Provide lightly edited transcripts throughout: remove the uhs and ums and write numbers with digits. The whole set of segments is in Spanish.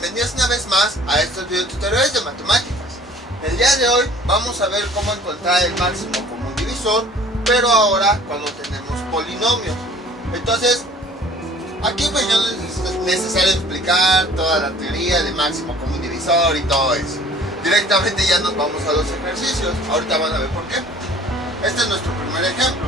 bienvenidos una vez más a estos videotutoriales de matemáticas. El día de hoy vamos a ver cómo encontrar el máximo común divisor, pero ahora cuando tenemos polinomios. Entonces, aquí pues no es necesario explicar toda la teoría de máximo común divisor y todo eso. Directamente ya nos vamos a los ejercicios. Ahorita van a ver por qué. Este es nuestro primer ejemplo.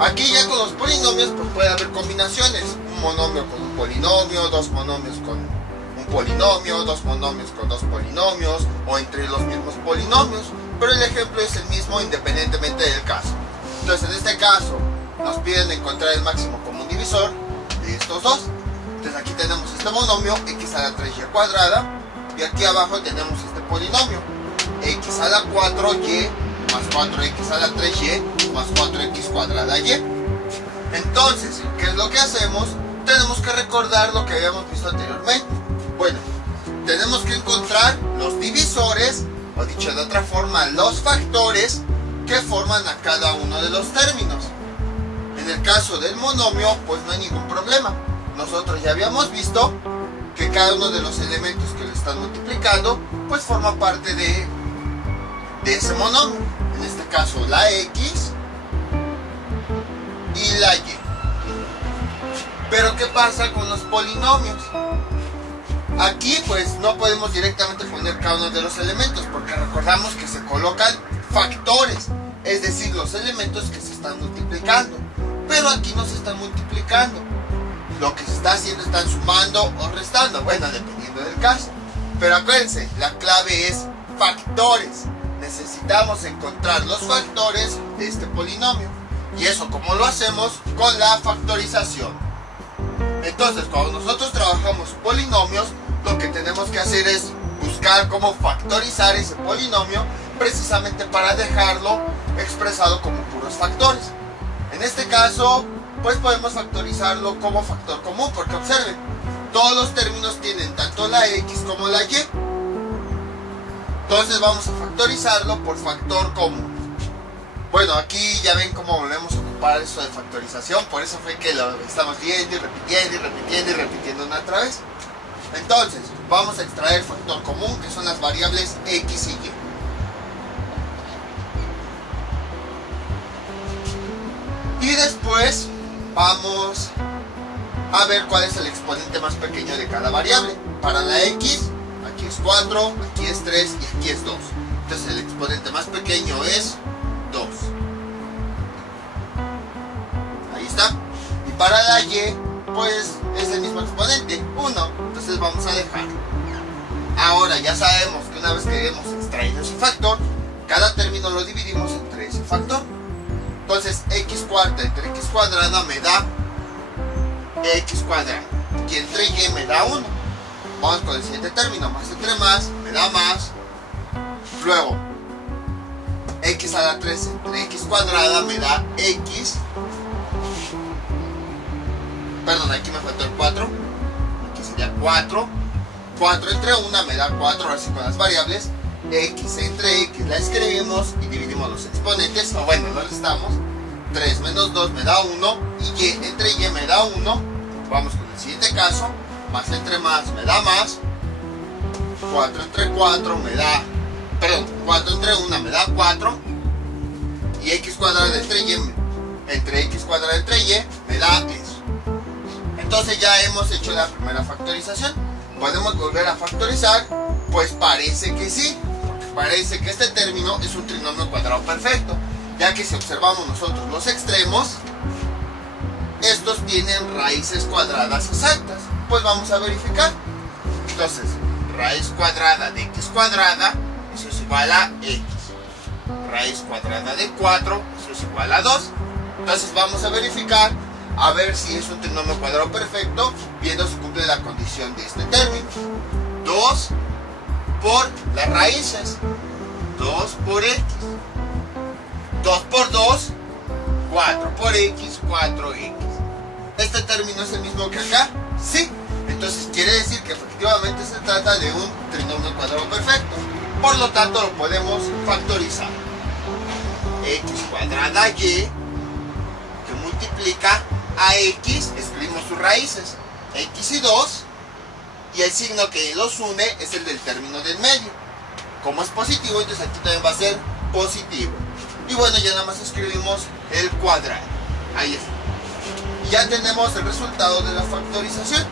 Aquí ya con los polinomios pues puede haber combinaciones. Un monomio con un polinomio, dos monomios con un polinomio, dos monomios con dos polinomios o entre los mismos polinomios. Pero el ejemplo es el mismo independientemente del caso. Entonces en este caso nos piden encontrar el máximo común divisor de estos dos. Entonces aquí tenemos este monomio x a la 3y cuadrada y aquí abajo tenemos este polinomio x a la 4y más 4x a la 3y más 4x cuadrada y. Entonces, ¿qué es lo que hacemos? Tenemos que recordar lo que habíamos visto anteriormente. Bueno, tenemos que encontrar los divisores, o dicho de otra forma, los factores que forman a cada uno de los términos. En el caso del monomio, pues no hay ningún problema. Nosotros ya habíamos visto que cada uno de los elementos que lo están multiplicando, pues forma parte de ese monomio. En este caso la x y la y. Pero ¿qué pasa con los polinomios? Aquí pues no podemos directamente poner cada uno de los elementos porque recordamos que se colocan factores, es decir, los elementos que se están multiplicando. Pero aquí no se están multiplicando. Lo que se está haciendo están sumando o restando, bueno, dependiendo del caso. Pero acuérdense, la clave es factores. Necesitamos encontrar los factores de este polinomio. Y eso, ¿cómo lo hacemos? Con la factorización. Entonces, cuando nosotros trabajamos polinomios, lo que tenemos que hacer es buscar cómo factorizar ese polinomio, precisamente para dejarlo expresado como puros factores. En este caso, pues podemos factorizarlo como factor común, porque observen, todos los términos tienen tanto la x como la y. Entonces vamos a factorizarlo por factor común. Bueno, aquí ya ven cómo volvemos a ocupar eso de factorización, por eso fue que lo estamos viendo y repitiendo y repitiendo y repitiendo una otra vez. Entonces, vamos a extraer factor común, que son las variables x y y. Y después vamos a ver cuál es el exponente más pequeño de cada variable. Para la x, aquí es 4, aquí es 3 y aquí es 2. Entonces el exponente más pequeño es 2. Ahí está. Y para la y, pues es el mismo exponente, 1. Entonces vamos a dejarlo. Ahora ya sabemos que una vez que hemos extraído ese factor, cada término lo dividimos entre ese factor. Entonces x cuarta entre x cuadrada me da x cuadrada. Y entre y me da 1. Vamos con el siguiente término. Más entre más me da más. Luego x a la 3 entre x cuadrada me da x. Perdón, aquí me faltó el 4. Aquí sería 4. 4 entre 1 me da 4. Ahora sí con las variables. X entre x la escribimos y dividimos los exponentes. O bueno, lo restamos. 3 menos 2 me da 1. Y entre y me da 1. Vamos con el siguiente caso. Más entre más me da más. 4 entre 4 me da... Perdón, 4 entre 1 me da 4. Y x cuadrada entre x cuadrada entre y me da eso. Entonces ya hemos hecho la primera factorización. ¿Podemos volver a factorizar? Pues parece que sí. Porque parece que este término es un trinomio cuadrado perfecto. Ya que si observamos nosotros los extremos, estos tienen raíces cuadradas exactas. Pues vamos a verificar. Entonces, raíz cuadrada de x cuadrada, eso es igual a x. Raíz cuadrada de 4, eso es igual a 2. Entonces vamos a verificar, a ver si es un trinomio cuadrado perfecto, viendo si cumple la condición de este término. 2 por las raíces, 2 por x. 2 por 2, 4 por x, 4x. ¿Este término es el mismo que acá? Sí. Entonces quiere decir que efectivamente se trata de un trinomio cuadrado perfecto. Por lo tanto lo podemos factorizar. X cuadrada y que multiplica a x, escribimos sus raíces. X y 2 y el signo que los une es el del término del medio. Como es positivo, entonces aquí también va a ser positivo. Y bueno, ya nada más escribimos el cuadrado. Ahí está. Y ya tenemos el resultado de la factorización.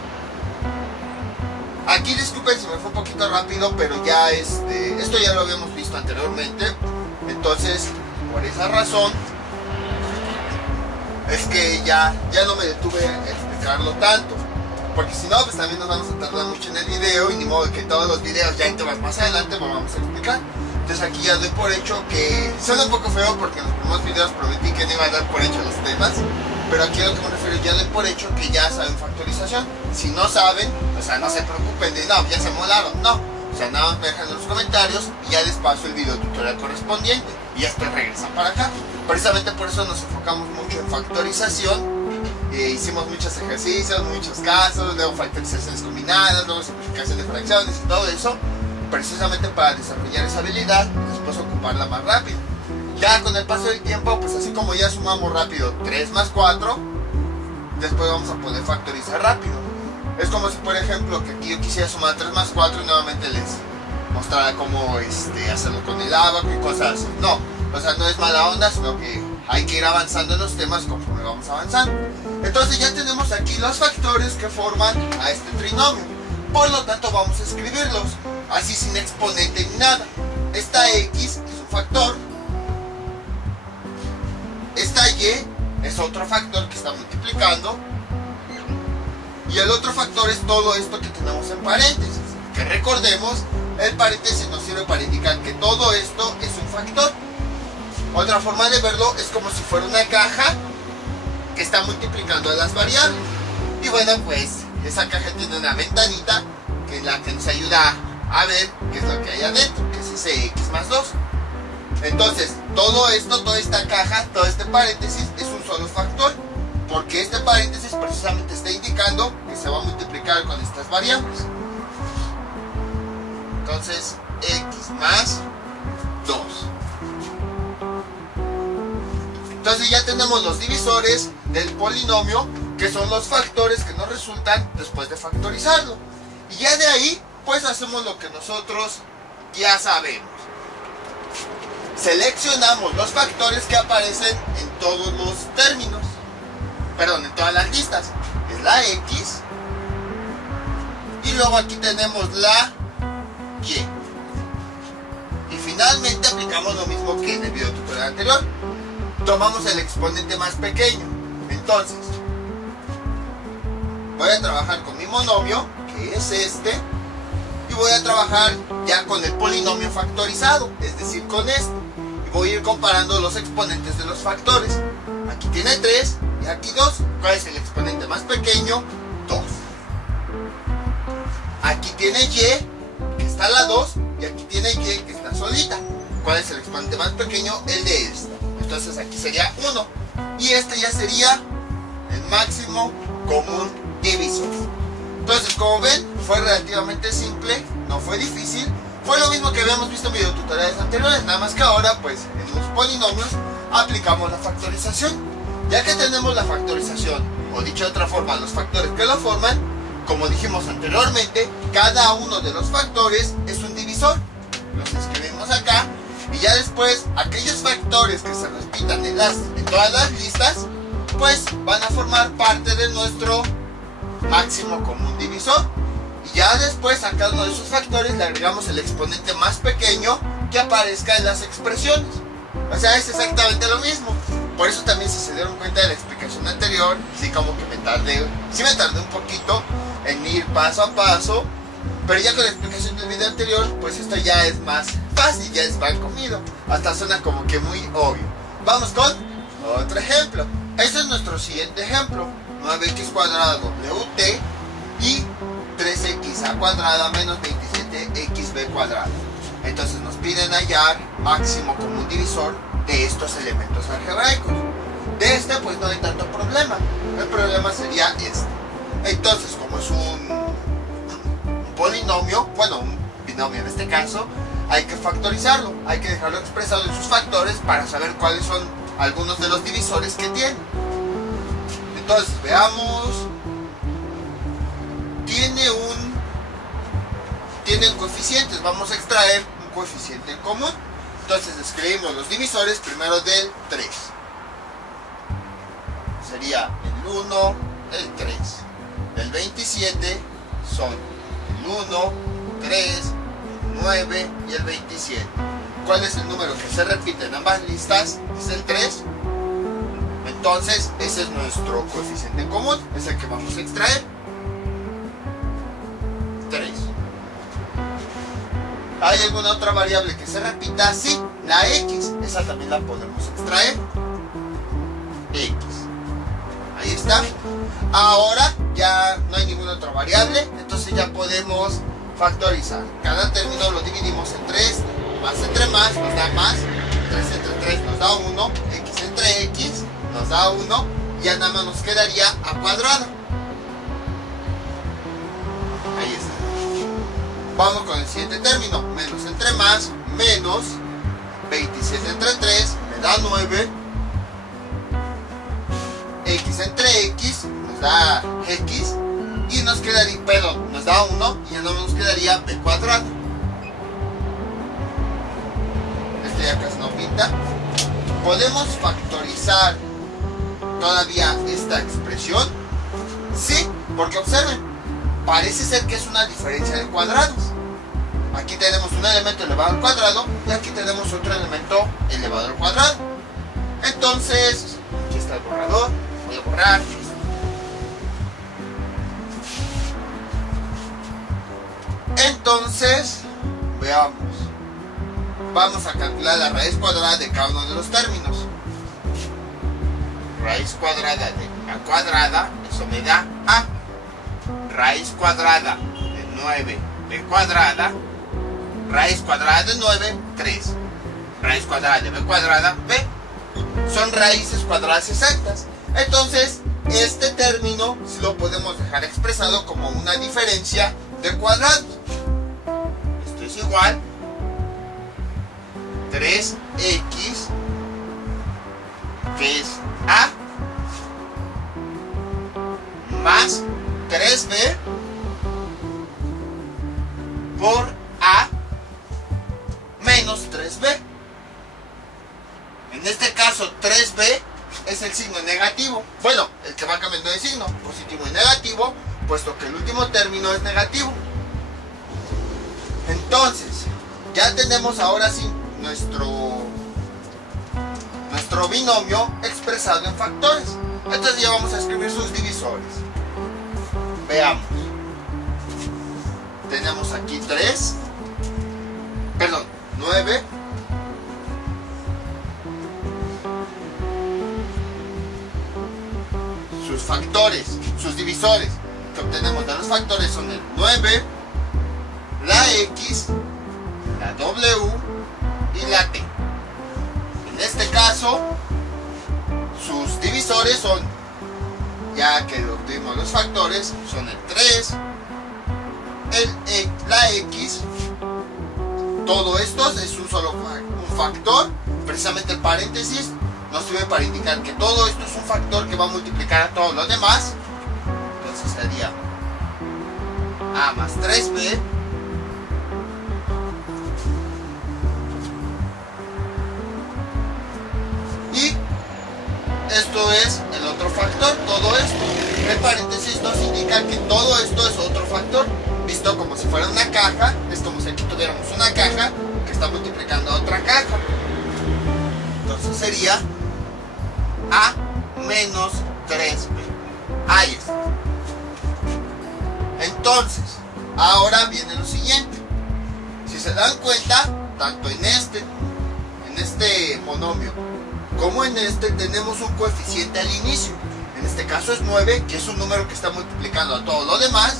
Aquí disculpen si me fue un poquito rápido, pero ya esto ya lo habíamos visto anteriormente. Entonces, por esa razón es que ya no me detuve a explicarlo tanto, porque si no, pues también nos vamos a tardar mucho en el video, y ni modo que todos los videos ya en temas más adelante lo vamos a explicar. Entonces aquí ya doy por hecho que suena un poco feo, porque en los primeros videos prometí que no iba a dar por hecho los temas, pero aquí a lo que me refiero, ya doy por hecho que ya saben factorización. Si no saben, o sea, no se preocupen de no, ya se molaron, no. O sea, nada más me dejan en los comentarios y ya les paso el video tutorial correspondiente. Y ya después regresan para acá. Precisamente por eso nos enfocamos mucho en factorización. Hicimos muchos ejercicios, muchos casos, luego factorizaciones combinadas, luego simplificación de fracciones y todo eso. Precisamente para desarrollar esa habilidad y después ocuparla más rápido. Ya con el paso del tiempo, pues así como ya sumamos rápido 3 más 4, después vamos a poder factorizar rápido. Es como si, por ejemplo, que aquí yo quisiera sumar 3 más 4 y nuevamente les mostrara cómo hacerlo con el abaco y cosas así. No, o sea, no es mala onda, sino que hay que ir avanzando en los temas conforme vamos avanzando. Entonces ya tenemos aquí los factores que forman a este trinomio. Por lo tanto, vamos a escribirlos así sin exponente ni nada. Esta X es un factor. Esta Y es otro factor que está multiplicando. Y el otro factor es todo esto que tenemos en paréntesis. Que recordemos, el paréntesis nos sirve para indicar que todo esto es un factor. Otra forma de verlo es como si fuera una caja que está multiplicando las variables. Y bueno, pues esa caja tiene una ventanita que es la que nos ayuda a ver qué es lo que hay adentro, que es ese X más 2. Entonces, todo esto, toda esta caja, todo este paréntesis es un solo factor, porque este paréntesis precisamente está indicando que se va a multiplicar con estas variables. Entonces, X más 2. Entonces ya tenemos los divisores del polinomio, que son los factores que nos resultan después de factorizarlo. Y ya de ahí, pues hacemos lo que nosotros ya sabemos. Seleccionamos los factores que aparecen en todos los términos. Perdón, en todas las listas. Es la X. Y luego aquí tenemos la Y. Y finalmente aplicamos lo mismo que en el video tutorial anterior. Tomamos el exponente más pequeño. Entonces, voy a trabajar con mi monomio, que es este. Y voy a trabajar ya con el polinomio factorizado, es decir, con este. Y voy a ir comparando los exponentes de los factores. Aquí tiene 3 y aquí 2. ¿Cuál es el exponente más pequeño? 2. Aquí tiene Y, que está a la 2, y aquí tiene Y, que está solita. ¿Cuál es el exponente más pequeño? El de esta. Entonces aquí sería 1. Y este ya sería el máximo común divisor. Entonces, como ven, fue relativamente simple, no fue difícil. Fue lo mismo que habíamos visto en videotutoriales anteriores, nada más que ahora, pues, en los polinomios aplicamos la factorización. Ya que tenemos la factorización, o dicho de otra forma, los factores que lo forman, como dijimos anteriormente, cada uno de los factores es un divisor. Los escribimos acá, y ya después, aquellos factores que se repitan en todas las listas, pues, van a formar parte de nuestro máximo común divisor. Y ya después a cada uno de esos factores le agregamos el exponente más pequeño que aparezca en las expresiones. O sea, es exactamente lo mismo. Por eso también, si se dieron cuenta de la explicación anterior, sí como que me tardé un poquito en ir paso a paso. Pero ya con la explicación del video anterior, pues esto ya es más fácil, ya es pan comido. Hasta suena como que muy obvio. Vamos con otro ejemplo. Este es nuestro siguiente ejemplo. 9x cuadrada WT y 3xa cuadrada menos 27xb cuadrado. Entonces nos piden hallar máximo común divisor de estos elementos algebraicos. De este pues no hay tanto problema. El problema sería este. Entonces, como es un polinomio, bueno, un binomio en este caso, hay que factorizarlo. Hay que dejarlo expresado en sus factores para saber cuáles son algunos de los divisores que tiene. Entonces, veamos. Tiene un tienen coeficientes. Vamos a extraer un coeficiente en común. Entonces escribimos los divisores primero del 3. Sería el 1, el 3. El 27 son el 1, 3, el 9 y el 27. ¿Cuál es el número que se repite en ambas listas? Es el 3. Entonces ese es nuestro coeficiente en común, es el que vamos a extraer. 3. ¿Hay alguna otra variable que se repita? Sí, la x, esa también la podemos extraer. X. Ahí está. Ahora ya no hay ninguna otra variable, entonces ya podemos factorizar. Cada término lo dividimos en 3, más entre más nos da más, 3 entre 3 nos da 1, x entre x nos da 1, ya nada más nos quedaría a cuadrado. Ahí está. Vamos con el siguiente término, menos entre más, menos 27 entre 3 me da 9, x entre x nos da x y nos quedaría, perdón, nos da 1 y ya no nos quedaría b cuadrado. Este ya casi no pinta. ¿Podemos factorizar todavía esta expresión? Sí, porque observen, parece ser que es una diferencia de cuadrados. Aquí tenemos un elemento elevado al cuadrado y aquí tenemos otro elemento elevado al cuadrado. Entonces, aquí está el borrador, voy a borrar. Entonces, veamos. Vamos a calcular la raíz cuadrada de cada uno de los términos. Raíz cuadrada de a cuadrada, eso me da a. Raíz cuadrada de 9 b cuadrada. Raíz cuadrada de 9, 3. Raíz cuadrada de b cuadrada, b. Son raíces cuadradas exactas. Entonces, este término sí lo podemos dejar expresado como una diferencia de cuadrados. Esto es igual 3x, que es a, más 3b por a menos 3b. En este caso 3b es el signo negativo. Bueno, el que va cambiando de signo, positivo y negativo, puesto que el último término es negativo. Entonces, ya tenemos ahora sí nuestro binomio expresado en factores. Entonces ya vamos a escribir sus divisores. Veamos. Tenemos aquí 3, perdón, 9, sus factores, sus divisores que obtenemos de los factores son el 9, la x, la w y la t. En este caso, sus divisores son, ya que obtuvimos los factores, son el 3, la x, todo esto es un solo factor, precisamente el paréntesis nos sirve para indicar que todo esto es un factor que va a multiplicar a todos los demás. Entonces sería a más 3b y esto es el otro factor, todo esto. El paréntesis nos indica que todo esto es otro factor, visto como si fuera una caja. Es como si aquí tuviéramos una caja que está multiplicando a otra caja. Entonces sería a menos 3b. Ahí está. Entonces, ahora viene lo siguiente. Si se dan cuenta, tanto en este monomio como en este tenemos un coeficiente al inicio. En este caso es 9, que es un número que está multiplicando a todo lo demás.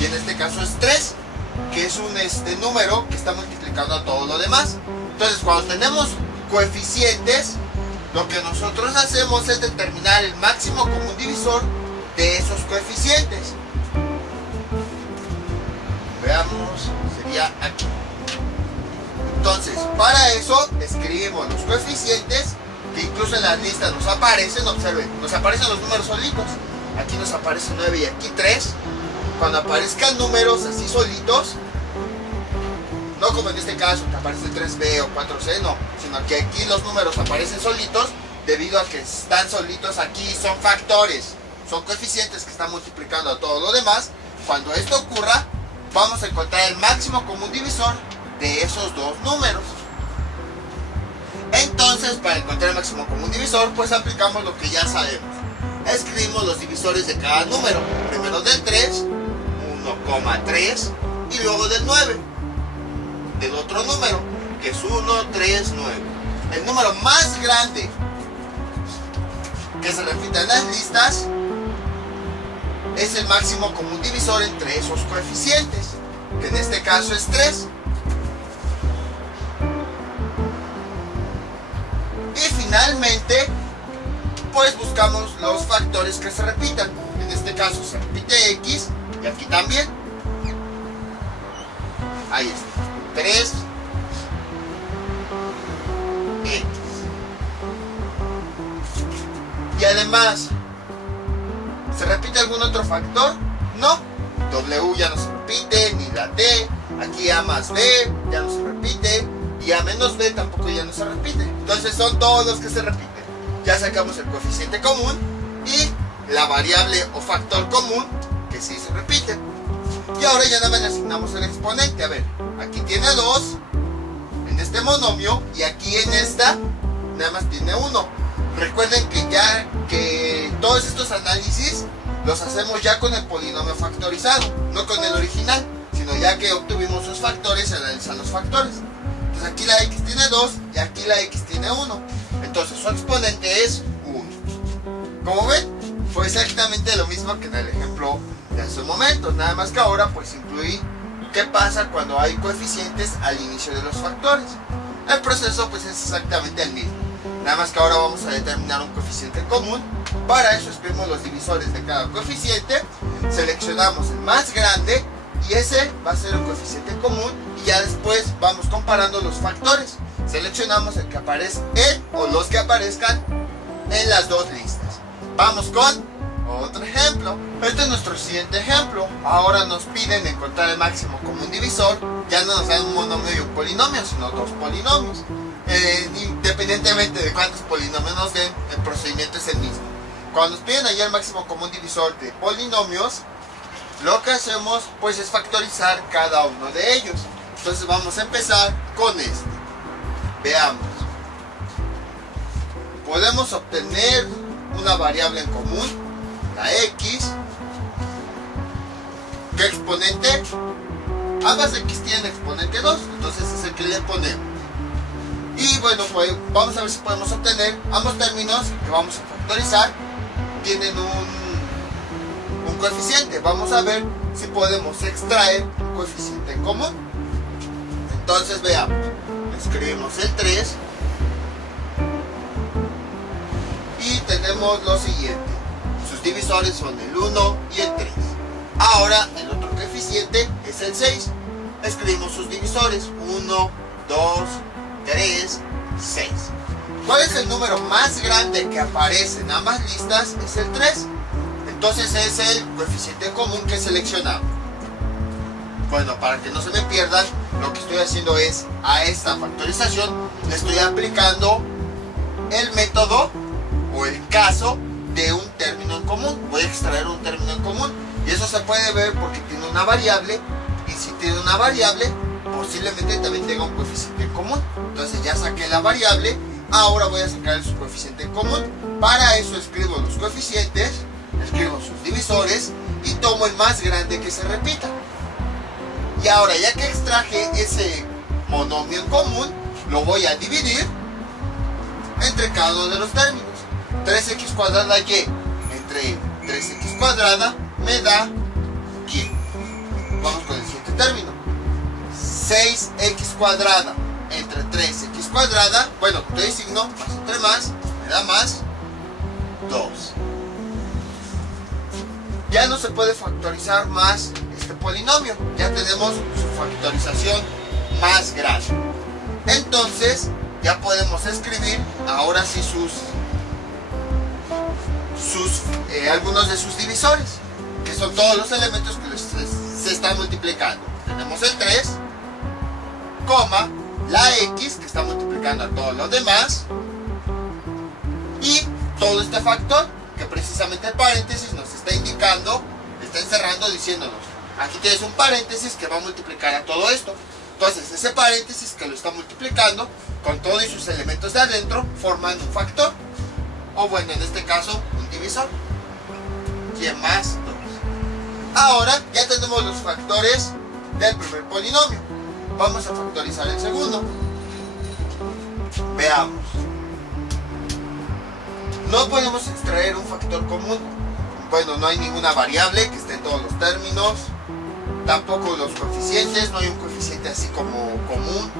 Y en este caso es 3, que es un número que está multiplicando a todo lo demás. Entonces, cuando tenemos coeficientes, lo que nosotros hacemos es determinar el máximo común divisor de esos coeficientes. Veamos, sería aquí. Entonces, para eso escribimos los coeficientes, que incluso en las listas nos aparecen. Observen, nos aparecen los números solitos. Aquí nos aparece 9 y aquí 3. Cuando aparezcan números así solitos, No como en este caso que aparece 3b o 4c, no, sino que aquí los números aparecen solitos debido a que están solitos aquí, son factores, son coeficientes que están multiplicando a todo lo demás. Cuando esto ocurra, vamos a encontrar el máximo común divisor de esos dos números. Entonces, para encontrar el máximo común divisor, pues aplicamos lo que ya sabemos. Escribimos los divisores de cada número. Primero del 3, 1,3, y luego del 9, del otro número, que es 1, 3, 9. El número más grande que se repita en las listas es el máximo común divisor entre esos coeficientes, que en este caso es 3. Y finalmente, pues buscamos los factores que se repitan. En este caso se repite x y aquí también. Ahí está, 3 x. Y además, ¿se repite algún otro factor? No. W ya no se repite, ni la T. Aquí A más B ya no se repite. Y A menos B tampoco ya no se repite. Entonces son todos los que se repiten. Ya sacamos el coeficiente común y la variable o factor común que sí se repite. Y ahora ya nada más le asignamos el exponente. A ver, aquí tiene 2 en este monomio y aquí en esta nada más tiene 1. Recuerden que todos estos análisis los hacemos ya con el polinomio factorizado, no con el original, sino ya que obtuvimos sus factores y analizan los factores. Entonces aquí la x tiene 2 y aquí la x tiene 1. Entonces su exponente es 1. Como ven, fue exactamente lo mismo que en el ejemplo de hace un momento, nada más que ahora pues incluí qué pasa cuando hay coeficientes al inicio de los factores. El proceso pues es exactamente el mismo. Nada más que ahora vamos a determinar un coeficiente común. Para eso escribimos los divisores de cada coeficiente, seleccionamos el más grande y ese va a ser el coeficiente común y ya después vamos comparando los factores. Seleccionamos el que aparece o los que aparezcan en las dos listas. Vamos con otro ejemplo. Este es nuestro siguiente ejemplo. Ahora nos piden encontrar el máximo común divisor. Ya no nos dan un monomio y un polinomio, sino dos polinomios. Independientemente de cuántos polinomios nos den, el procedimiento es el mismo. Cuando nos piden hallar el máximo común divisor de polinomios, lo que hacemos pues es factorizar cada uno de ellos. Entonces vamos a empezar con este. Veamos. Podemos obtener una variable en común, la x. ¿Qué exponente? Ambas x tienen exponente 2, entonces es el que le ponemos. Y bueno, pues vamos a ver si podemos obtener ambos términos que vamos a factorizar. Tienen un coeficiente. Vamos a ver si podemos extraer un coeficiente en común. Entonces veamos. Escribimos el 3 y tenemos lo siguiente. Sus divisores son el 1 y el 3. Ahora el otro coeficiente es el 6. Escribimos sus divisores: 1, 2, 3, 6. ¿Cuál es el número más grande que aparece en ambas listas? Es el 3. Entonces es el coeficiente común que seleccionamos. Bueno, para que no se me pierdan, lo que estoy haciendo es, a esta factorización le estoy aplicando el método o el caso de un término en común. Voy a extraer un término en común y eso se puede ver porque tiene una variable, y si tiene una variable posiblemente también tenga un coeficiente en común. Entonces ya saqué la variable, ahora voy a sacar su coeficiente en común. Para eso escribo los coeficientes, escribo sus divisores y tomo el más grande que se repita. Y ahora, ya que extraje ese monomio en común, lo voy a dividir entre cada uno de los términos. 3x cuadrada y entre 3x cuadrada me da y. Vamos con el siguiente término. 6x cuadrada entre 3x cuadrada, bueno, doy signo, más entre más, me da más 2. Ya no se puede factorizar más este polinomio, ya tenemos su factorización más grande. Entonces ya podemos escribir ahora sí algunos de sus divisores, que son todos los elementos que se están multiplicando. Tenemos el 3, coma, la X que está multiplicando a todos los demás, y todo este factor que precisamente el paréntesis nos está indicando, está encerrando diciéndonos, aquí tienes un paréntesis que va a multiplicar a todo esto. Entonces ese paréntesis que lo está multiplicando con todos sus elementos de adentro forman un factor, o bueno, en este caso un divisor, y más 2. Ahora ya tenemos los factores del primer polinomio. Vamos a factorizar el segundo. Veamos. No podemos extraer un factor común. Bueno, no hay ninguna variable que esté en todos los términos. Tampoco los coeficientes. No hay un coeficiente así como común.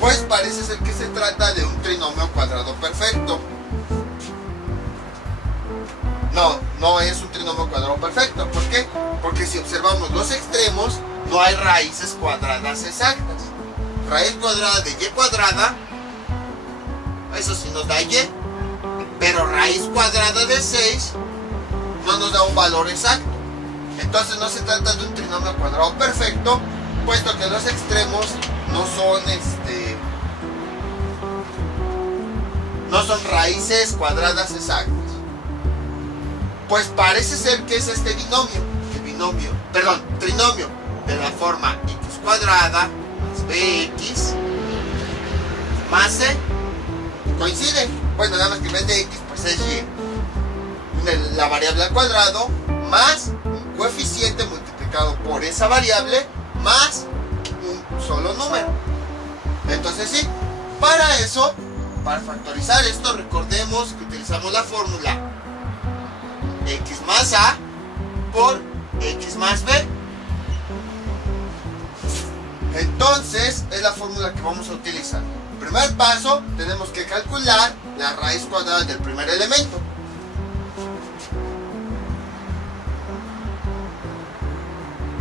Pues parece ser que se trata de un trinomio cuadrado perfecto. No es un trinomio cuadrado perfecto. ¿Por qué? Porque si observamos los extremos, no hay raíces cuadradas exactas. Raíz cuadrada de y cuadrada, eso sí nos da y, pero raíz cuadrada de 6 no nos da un valor exacto. Entonces no se trata de un trinomio cuadrado perfecto, puesto que los extremos no son raíces cuadradas exactas. Pues parece ser que es este trinomio de la forma x cuadrada más bx más c. Coincide. Bueno, nada más que en vez de x pues es y. La variable al cuadrado más un coeficiente multiplicado por esa variable más un solo número. Entonces sí, para factorizar esto, recordemos que utilizamos la fórmula x más a por x más b. Entonces es la fórmula que vamos a utilizar. Primer paso, tenemos que calcular la raíz cuadrada del primer elemento.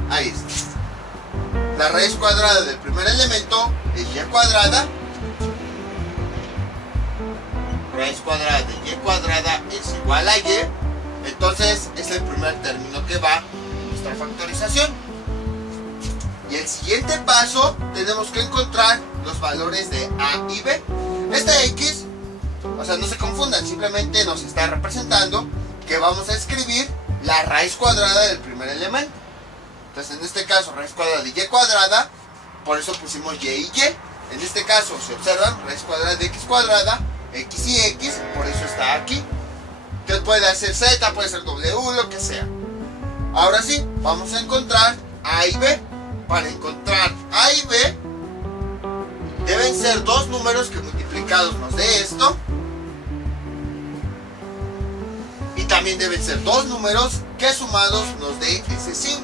Ahí está. La raíz cuadrada del primer elemento es y cuadrada. Raíz cuadrada de y cuadrada es igual a y. Entonces es el primer término que va en nuestra factorización. Y el siguiente paso, tenemos que encontrar los valores de a y b. Esta x, o sea, no se confundan, simplemente nos está representando que vamos a escribir la raíz cuadrada del primer elemento. Entonces en este caso raíz cuadrada de y cuadrada, por eso pusimos y y. En este caso, si observan, raíz cuadrada de x cuadrada, x y x, por eso está aquí. Entonces puede ser z, puede ser w, lo que sea. Ahora sí, vamos a encontrar a y b. Para encontrar a y b, deben ser dos números que multiplicados nos dé esto. Y también deben ser dos números que sumados nos dé ese 5.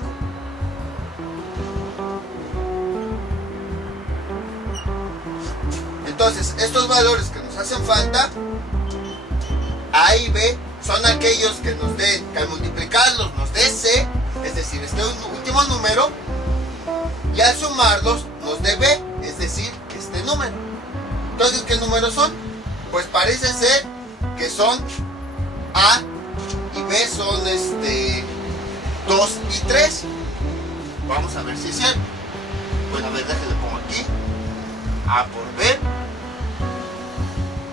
Entonces, estos valores que nos hacen falta, a y b, son aquellos que nos den, que al multiplicarlos nos dé c, es decir, este último número, y al sumarlos nos dé b, es decir, este número. Entonces, ¿qué números son? Pues parece ser que son a y b son 2 y 3. Vamos a ver si es cierto. Bueno, a ver, déjenle pongo aquí a por b.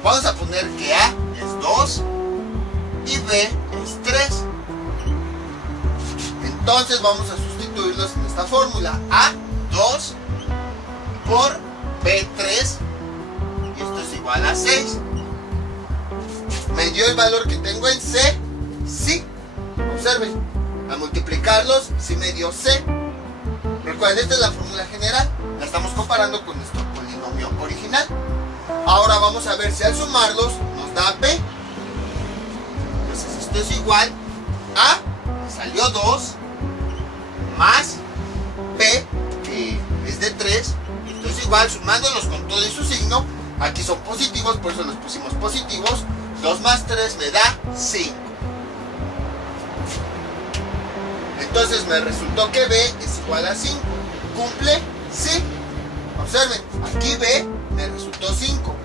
Vamos a poner que a es 2 y b es 3. Entonces vamos a sustituirlos en esta fórmula. A 2 por B3, y esto es igual a 6. Me dio el valor que tengo en C, sí. Observen, al multiplicarlos, sí me dio C. Recuerden, esta es la fórmula general. La estamos comparando con nuestro polinomio original. Ahora vamos a ver si al sumarlos nos da B. Entonces esto es igual a, me salió 2, más B, que es de 3. Esto es igual, sumándolos con todo y su signo. Aquí son positivos, por eso los pusimos positivos. 2 más 3 me da 5. Entonces me resultó que B es igual a 5. ¿Cumple? Sí. Observen, aquí B me resultó 5.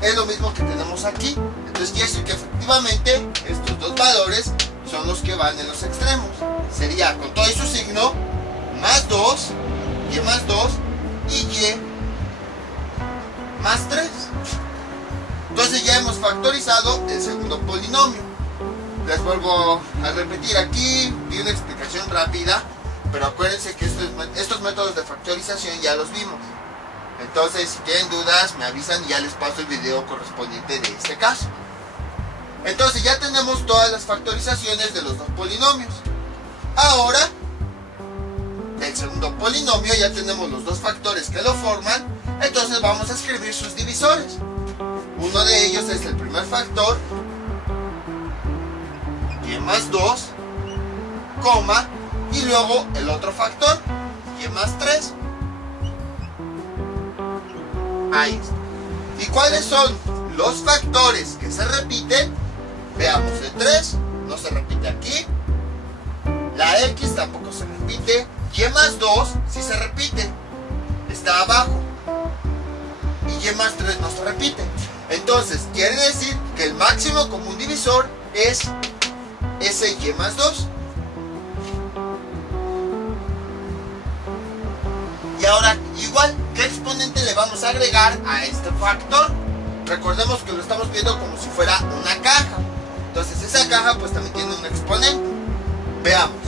Es lo mismo que tenemos aquí. Entonces quiere decir que efectivamente estos dos valores son los que van en los extremos. Sería con todo y su signo más 2 y más 2 y y más 3. Entonces ya hemos factorizado el segundo polinomio. Les vuelvo a repetir, aquí di una explicación rápida, pero acuérdense que estos métodos de factorización ya los vimos. Entonces, si tienen dudas, me avisan y ya les paso el video correspondiente de este caso. Entonces ya tenemos todas las factorizaciones de los dos polinomios. Ahora, del segundo polinomio ya tenemos los dos factores que lo forman. Entonces vamos a escribir sus divisores. Uno de ellos es el primer factor, y más 2, coma, y luego el otro factor, y más 3. Ahí está. ¿Y cuáles son los factores que se repiten? Veamos, el 3 no se repite aquí, la x tampoco se repite, y más 2 sí se repite, está abajo, y y más 3 no se repite. Entonces quiere decir que el máximo común divisor es ese y más 2. Y ahora igual, ¿qué exponente le vamos a agregar a este factor? Recordemos que lo estamos viendo como si fuera una caja. Entonces esa caja pues también tiene un exponente. Veamos,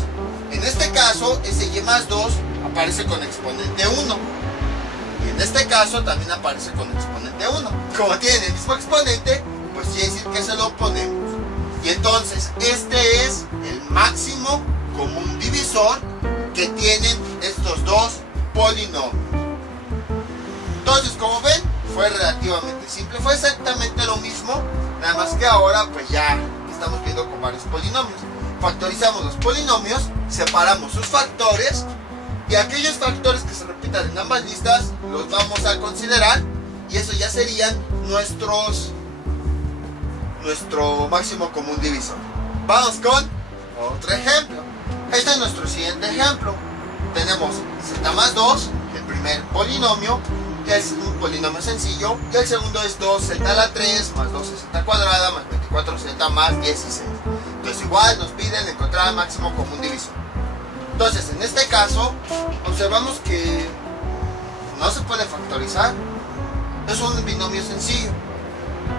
en este caso ese y más 2 aparece con exponente 1. Y en este caso también aparece con exponente 1. Como tienen el mismo exponente, pues quiere decir que se lo ponemos. Y entonces este es el máximo común divisor que tienen estos dos polinomios. Entonces, como ven, fue relativamente simple, fue exactamente lo mismo, nada más que ahora pues ya estamos viendo con varios polinomios. Factorizamos los polinomios, separamos sus factores, y aquellos factores que se repitan en ambas listas los vamos a considerar, y eso ya serían nuestro máximo común divisor. Vamos con otro ejemplo. Este es nuestro siguiente ejemplo. Tenemos z más 2, el primer polinomio, que es un polinomio sencillo, y el segundo es 2z a la 3 más 2z cuadrada más 24z más 16. Entonces igual nos piden encontrar el máximo común divisor. Entonces en este caso observamos que no se puede factorizar, es un binomio sencillo.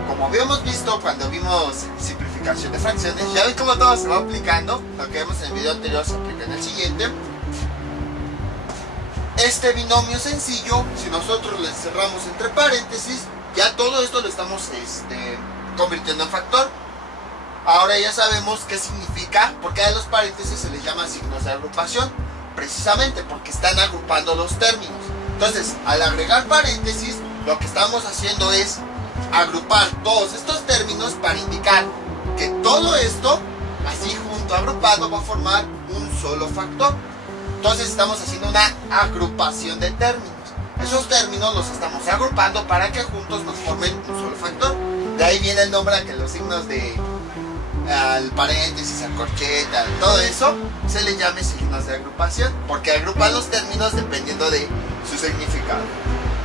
Como habíamos visto cuando vimos simplificación de fracciones, ya ven cómo todo se va aplicando. Lo que vemos en el video anterior se aplica en el siguiente. Este binomio sencillo, si nosotros le cerramos entre paréntesis, ya todo esto lo estamos convirtiendo en factor. Ahora ya sabemos qué significa, porque a los paréntesis se les llama signos de agrupación, precisamente porque están agrupando los términos. Entonces, al agregar paréntesis, lo que estamos haciendo es agrupar todos estos términos para indicar que todo esto, así junto agrupado, va a formar un solo factor. Entonces estamos haciendo una agrupación de términos. Esos términos los estamos agrupando para que juntos nos formen un solo factor. De ahí viene el nombre a que los signos de al paréntesis, al corcheta, todo eso se le llame signos de agrupación, porque agrupan los términos dependiendo de su significado.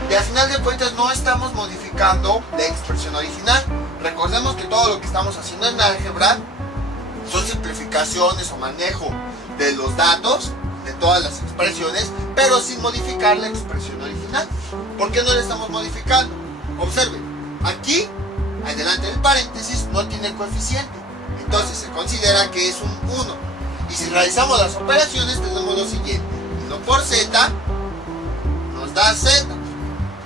Y al final de cuentas no estamos modificando la expresión original. Recordemos que todo lo que estamos haciendo en álgebra son simplificaciones o manejo de los datos, de todas las expresiones, pero sin modificar la expresión original. ¿Por qué no la estamos modificando? Observen, aquí, adelante del paréntesis, no tiene coeficiente, entonces se considera que es un 1. Y si realizamos las operaciones tenemos lo siguiente: 1 por z nos da z,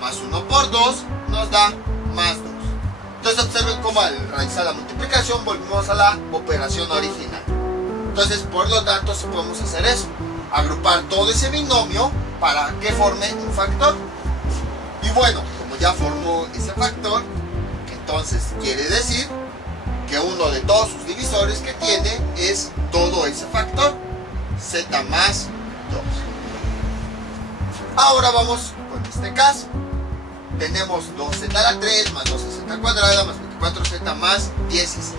más 1 por 2 nos da más 2. Entonces observen cómo al realizar la multiplicación volvemos a la operación original. Entonces por lo tanto sí podemos hacer eso, agrupar todo ese binomio para que forme un factor. Y bueno, como ya formó ese factor, entonces quiere decir que uno de todos sus divisores que tiene es todo ese factor, z más 2. Ahora vamos con este caso. Tenemos 2z a la 3 más 2z cuadrada más 24z más 16.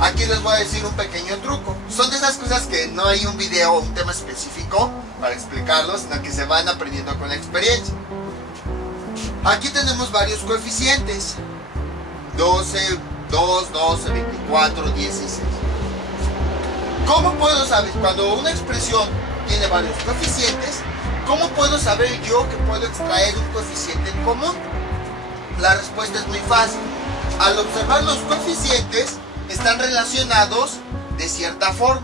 Aquí les voy a decir un pequeño truco. Son de esas cosas que no hay un video o un tema específico para explicarlos, sino que se van aprendiendo con la experiencia. Aquí tenemos varios coeficientes: 12, 2, 12, 24, 16. ¿Cómo puedo saber? Cuando una expresión tiene varios coeficientes, ¿Cómo puedo saber yo que puedo extraer un coeficiente en común? La respuesta es muy fácil. Al observar los coeficientes, están relacionados de cierta forma.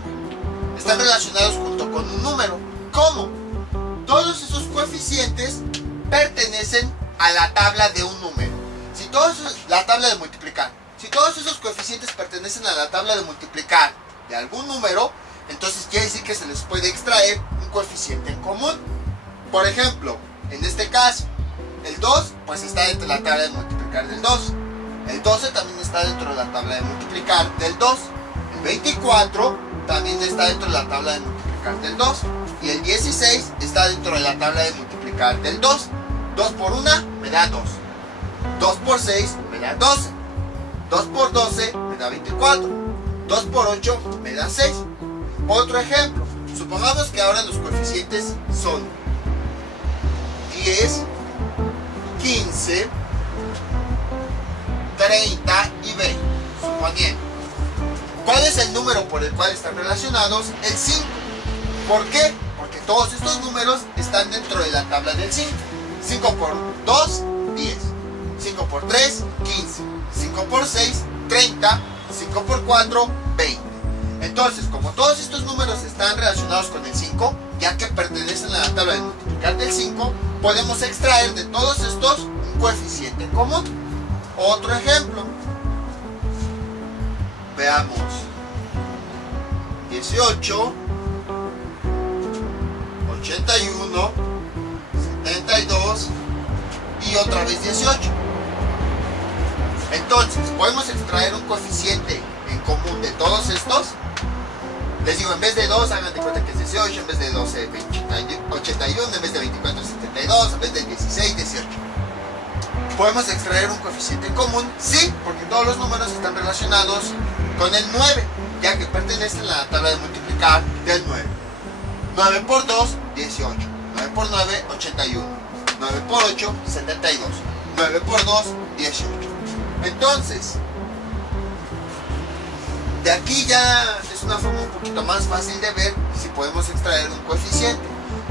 Están relacionados junto con un número. ¿Cómo? Todos esos coeficientes pertenecen a la tabla de un número. La tabla de multiplicar. Si todos esos coeficientes pertenecen a la tabla de multiplicar de algún número, entonces quiere decir que se les puede extraer un coeficiente en común. Por ejemplo, en este caso, el 2 pues está dentro de la tabla de multiplicar del 2. El 12 también está dentro de la tabla de multiplicar del 2. El 24 también está dentro de la tabla de multiplicar del 2. Y el 16 está dentro de la tabla de multiplicar del 2. 2 por 1 me da 2. 2 por 6 me da 12. 2 por 12 me da 24. 2 por 8 me da 6. Otro ejemplo. Supongamos que ahora los coeficientes son 10, 15, 30 y 20. Suponiendo. ¿Cuál es el número por el cual están relacionados? El 5. ¿Por qué? Porque todos estos números están dentro de la tabla del 5. 5 por 2, 10. 5 por 3, 15. 5 por 6, 30. 5 por 4, 20. Entonces, como todos estos números están relacionados con el 5, ya que pertenecen a la tabla de multiplicar del 5, podemos extraer de todos estos un coeficiente común. Otro ejemplo. Veamos. 18, 81, 72 y otra vez 18. Entonces, podemos extraer un coeficiente en común de todos estos. Les digo, en vez de 2, hagan de cuenta que es 18, en vez de 12, 81, en vez de 24, 72, en vez de 16, 18. ¿Podemos extraer un coeficiente en común? Sí, porque todos los números están relacionados con el 9, ya que pertenecen a la tabla de multiplicar del 9. 9 por 2, 18. 9 por 9, 81. 9 por 8, 72. 9 por 2, 18. Entonces, de aquí ya es una forma un poquito más fácil de ver si podemos extraer un coeficiente.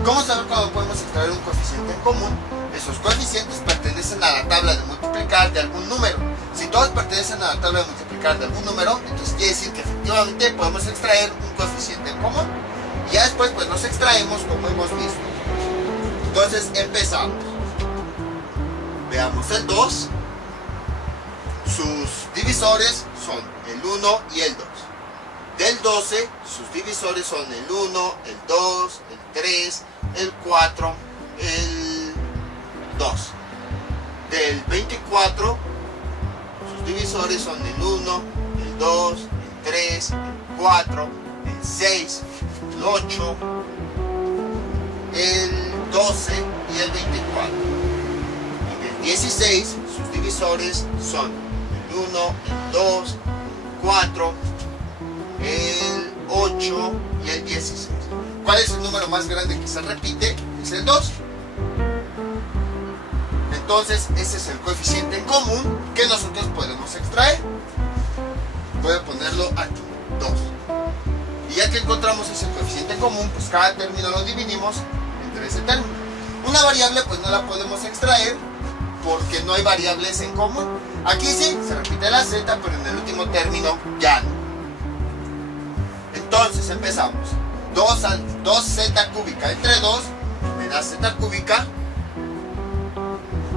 ¿Cómo saber cuándo podemos extraer un coeficiente en común? Esos coeficientes pertenecen a la tabla de multiplicar de algún número. Si todos pertenecen a la tabla de multiplicar de algún número, entonces quiere decir que efectivamente podemos extraer un coeficiente en común. Y ya después pues los extraemos como hemos visto. Entonces empezamos. Veamos el 2. Sus divisores son el 1 y el 2. Del 12, sus divisores son el 1, el 2, el 3, el 4, el 2. Del 24, sus divisores son el 1, el 2, el 3, el 4, el 6, el 8, el 12 y el 24. Y del 16, sus divisores son el 1, el 2, el 4, el 8 y el 16. ¿Cuál es el número más grande que se repite? Es el 2. Entonces, ese es el coeficiente en común que nosotros podemos extraer. Voy a ponerlo aquí, 2. Y ya que encontramos ese coeficiente en común, pues cada término lo dividimos entre ese término. Una variable pues no la podemos extraer porque no hay variables en común. Aquí sí, se repite la z, pero en el último término ya no. Entonces empezamos. 2z cúbica entre 2 me da z cúbica,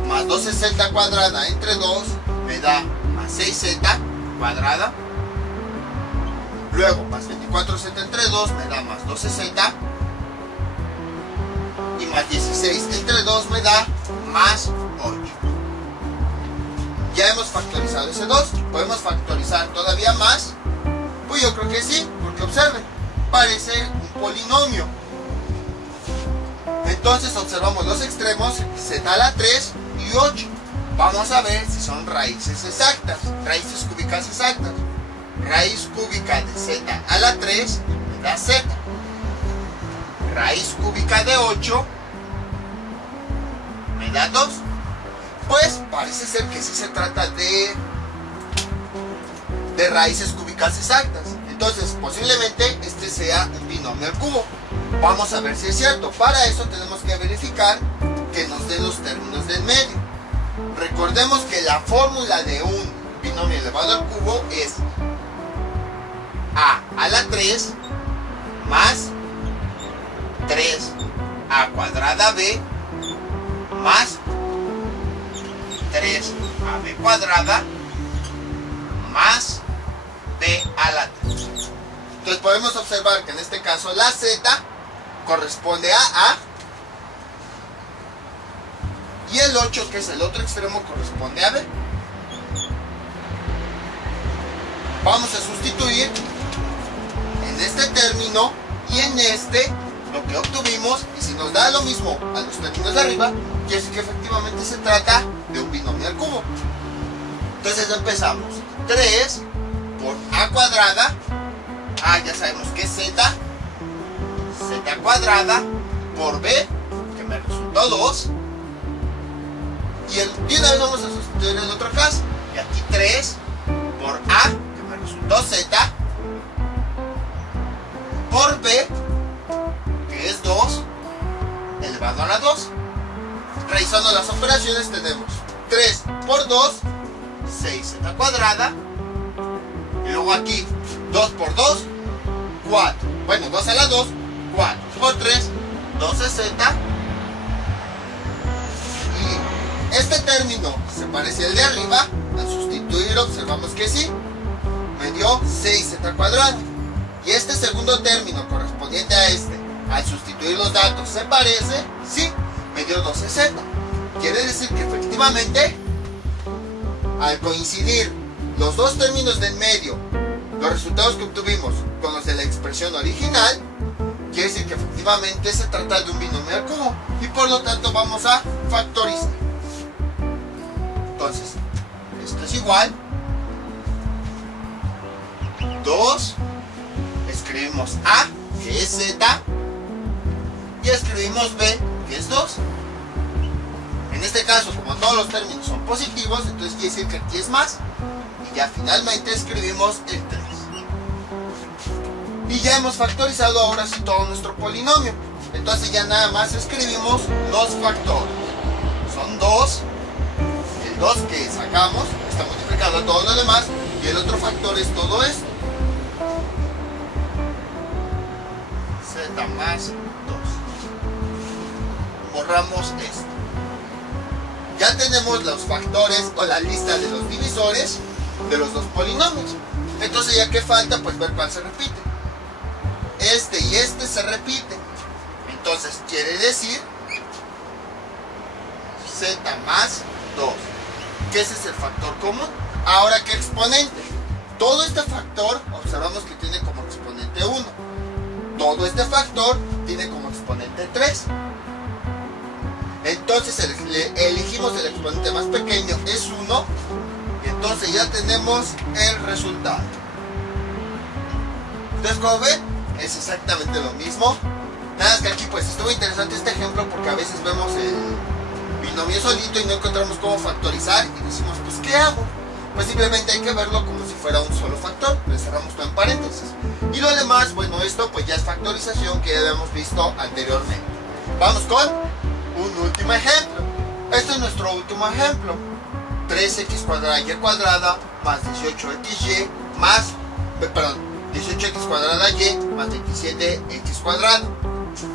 más 12z cuadrada entre 2 me da más 6z cuadrada. Luego más 24z entre 2 me da más 12z. Y más 16 entre 2 me da más 8. Ya hemos factorizado ese 2. ¿Podemos factorizar todavía más? Pues yo creo que sí, porque observen, parece un polinomio. Entonces observamos los extremos, z a la 3 y 8. Vamos a ver si son raíces exactas, raíces cúbicas exactas. Raíz cúbica de z a la 3 me da z. Raíz cúbica de 8 me da 2. Pues parece ser que sí se trata de raíces cúbicas exactas. Entonces posiblemente este sea un binomio al cubo. Vamos a ver si es cierto. Para eso tenemos que verificar que nos den los términos del medio. Recordemos que la fórmula de un binomio elevado al cubo es a la 3 más 3a cuadrada b más 3ab cuadrada más b a la 3. Entonces podemos observar que en este caso la z corresponde a A y el 8, que es el otro extremo, corresponde a B. Vamos a sustituir en este término y en este lo que obtuvimos, y si nos da lo mismo a los términos de arriba, quiere decir que efectivamente se trata de un binomio al cubo. Entonces empezamos. 3 por a cuadrada, ya sabemos que es z cuadrada, por b, que me resultó 2, y de una vez vamos a sustituir el otro caso, y aquí 3 por a, que me resultó z, por b, que es 2, elevado a la 2. Realizando las operaciones tenemos 3 por 2, 6z cuadrada, y luego aquí 2 por 2, 4, bueno, 2 a la 2, 4 por 3, 12z, y este término se parece al de arriba. Al sustituir observamos que sí, me dio 6z cuadrada, y este segundo término correspondiente a este, al sustituir los datos se parece, sí, me dio 12z. Quiere decir que efectivamente, al coincidir los dos términos del medio, los resultados que obtuvimos con los de la expresión original, quiere decir que efectivamente se trata de un binomio al cubo, y por lo tanto vamos a factorizar. Entonces, esto es igual 2, escribimos a, que es z, y escribimos b, que es 2. En este caso, como todos los términos son positivos, entonces quiere decir que aquí es más, y ya finalmente escribimos el 3. Y ya hemos factorizado ahora sí todo nuestro polinomio. Entonces ya nada más escribimos los factores. Son 2, el 2 que sacamos está multiplicado a todo lo demás, y el otro factor es todo esto. Z más 2. Borramos esto. Ya tenemos los factores o la lista de los divisores de los dos polinomios. Entonces ya que falta, pues ver cuál se repite. Este y este se repiten. Entonces quiere decir z más 2, que ese es el factor común. Ahora, ¿qué exponente? Todo este factor observamos que tiene como exponente 1. Todo este factor tiene como exponente 3. Entonces elegimos el exponente más pequeño, es 1, y entonces ya tenemos el resultado. Entonces, como ven, es exactamente lo mismo. Nada más que aquí pues estuvo interesante este ejemplo, porque a veces vemos el binomio solito y no encontramos cómo factorizar, y decimos, pues ¿qué hago? Pues simplemente hay que verlo como si fuera un solo factor. Le cerramos todo en paréntesis. Y lo demás, bueno, esto pues ya es factorización, que ya habíamos visto anteriormente. Vamos con un último ejemplo. Este es nuestro último ejemplo. 3x cuadrada y cuadrada más 18xy más, 18x cuadrada y más 27x cuadrado.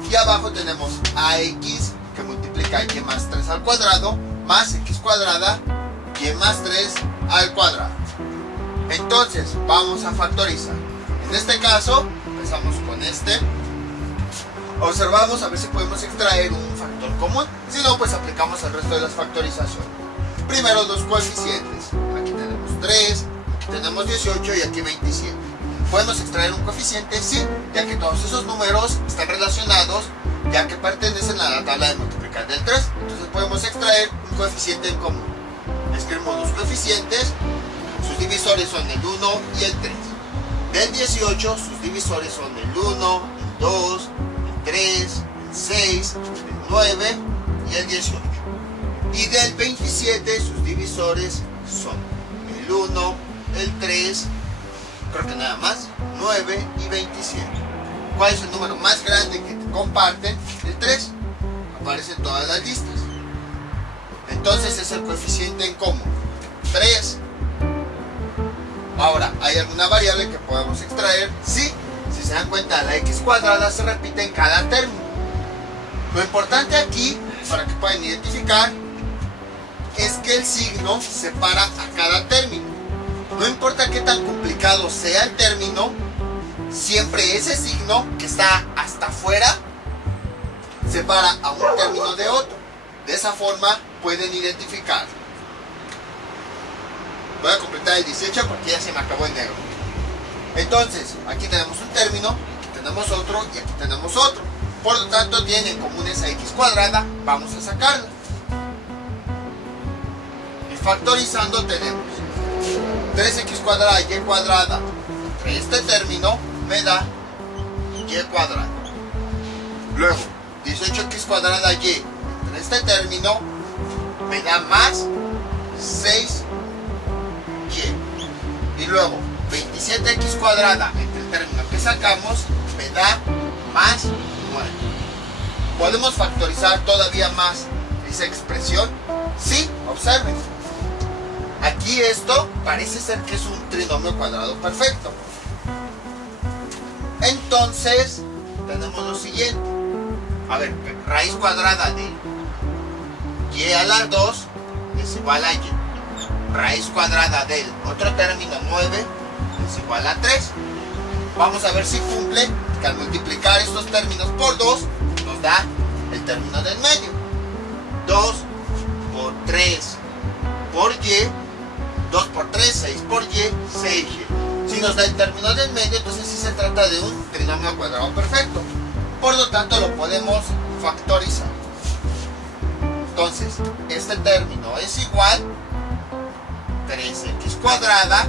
Y abajo tenemos ax, que multiplica y más 3 al cuadrado, más x cuadrada y más 3 al cuadrado. Entonces vamos a factorizar. En este caso empezamos con este. Observamos a ver si podemos extraer un factor común. Si no, pues aplicamos el resto de las factorizaciones. Primero los coeficientes. Aquí tenemos 3, aquí tenemos 18 y aquí 27. ¿Podemos extraer un coeficiente? Sí, ya que todos esos números están relacionados, ya que pertenecen a la tabla de multiplicar del 3. Entonces podemos extraer un coeficiente en común. Escribimos los coeficientes. Sus divisores son el 1 y el 3. Del 18 sus divisores son el 1, el 2, el 3, el 6, el 9 y el 18. Y del 27 sus divisores son el 1, el 3, creo que nada más, 9 y 27. ¿Cuál es el número más grande que tenemos comparten el 3. Aparecen todas las listas. Entonces es el coeficiente en común, 3. Ahora, ¿hay alguna variable que podemos extraer? Sí. Si se dan cuenta, la x cuadrada se repite en cada término. Lo importante aquí, para que puedan identificar, es que el signo separa a cada término. No importa qué tan complicado sea el término, siempre ese signo que está hasta afuera separa a un término de otro. De esa forma pueden identificar. Voy a completar el 18 porque ya se me acabó el negro. Entonces, aquí tenemos un término, aquí tenemos otro y aquí tenemos otro. Por lo tanto, tienen en común esa x cuadrada. Vamos a sacarla. Y factorizando tenemos 3x cuadrada y cuadrada entre este término me da y cuadrada. Luego, 18x cuadrada y entre este término me da más 6y. Y luego 27x cuadrada entre el término que sacamos me da más 9. ¿Podemos factorizar todavía más esa expresión? Sí, observen. Aquí esto parece ser que es un trinomio cuadrado perfecto. Entonces tenemos lo siguiente. A ver, raíz cuadrada de y a la 2 es igual a y. Raíz cuadrada del otro término 9 es igual a 3. Vamos a ver si cumple, que al multiplicar estos términos por 2 nos da el término del medio. 2 por 3 por y, 2 por 3, 6 por y, 6y. Si nos da el término del medio, entonces sí se trata de un trinomio cuadrado perfecto. Por lo tanto, lo podemos factorizar. Entonces, este término es igual 3x cuadrada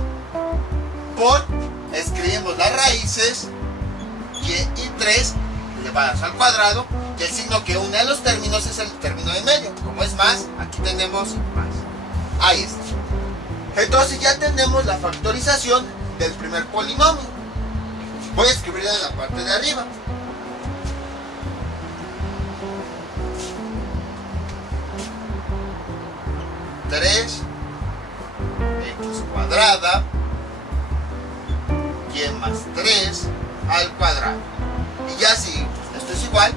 por, escribimos las raíces y 3 elevadas al cuadrado, y el signo que une a los términos es el término de medio. Como es más, aquí tenemos más. Ahí está. Entonces ya tenemos la factorización del primer polinomio. Voy a escribirla en la parte de arriba. X cuadrada y más 3 al cuadrado. Y ya si esto es igual,